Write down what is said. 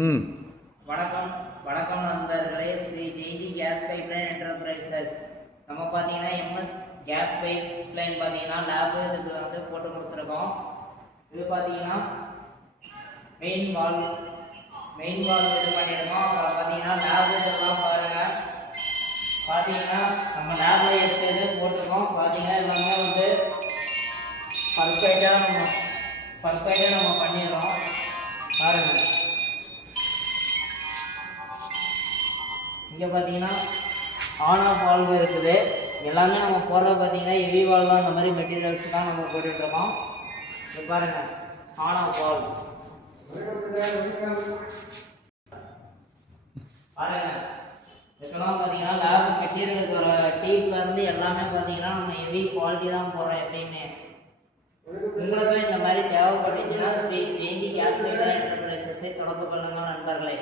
ம் வணக்கம் வணக்கம் நண்பர்களே. Sri Jayanthi gas pipeline enterprises. நம்ம பார்த்தீங்கன்னா எம்எஸ் கேஸ் பைப்லைன் பார்த்தீங்கன்னா லேபு இதுக்கு வந்து போட்டு கொடுத்துருக்கோம். இது பார்த்தீங்கன்னா மெயின் வால் இது பண்ணியிருக்கோம். அப்புறம் பார்த்தீங்கன்னா லேபு இதெல்லாம் பாருங்கள். பார்த்தீங்கன்னா நம்ம லேபில் எடுத்தது போட்டிருக்கோம். பார்த்தீங்கன்னா எல்லாமே வந்து பர்ஃபெக்டாக நம்ம பண்ணிடுறோம். பாருங்கள், இங்கே பார்த்தீங்கன்னா ஆன் ஆஃப் வால்வு இருக்குது. எல்லாமே நம்ம போடுறது பார்த்தீங்கன்னா ஹெவி வால்வு அந்த மாதிரி மெட்டீரியல்ஸ் தான் நம்ம போட்டுட்ருக்கோம். இது பாருங்கள், ஆன் ஆஃப் வால்வு பாருங்கள். இதெல்லாம் பார்த்தீங்கன்னா லேப் மெட்டீரியலுக்கு வர டீப்லேருந்து எல்லாமே பார்த்தீங்கன்னா நம்ம ஹெவி குவாலிட்டி தான் போடுறோம் எப்பயுமே. உங்களுக்கு இந்த மாதிரி தேவைப்பட்டுச்சுன்னா ஸ்ரீ ஜெயந்தி கேஸ் பைப்லைன் என்டர்பிரைசஸை தொடர்பு கொள்ளுங்கள் நண்பர்களே.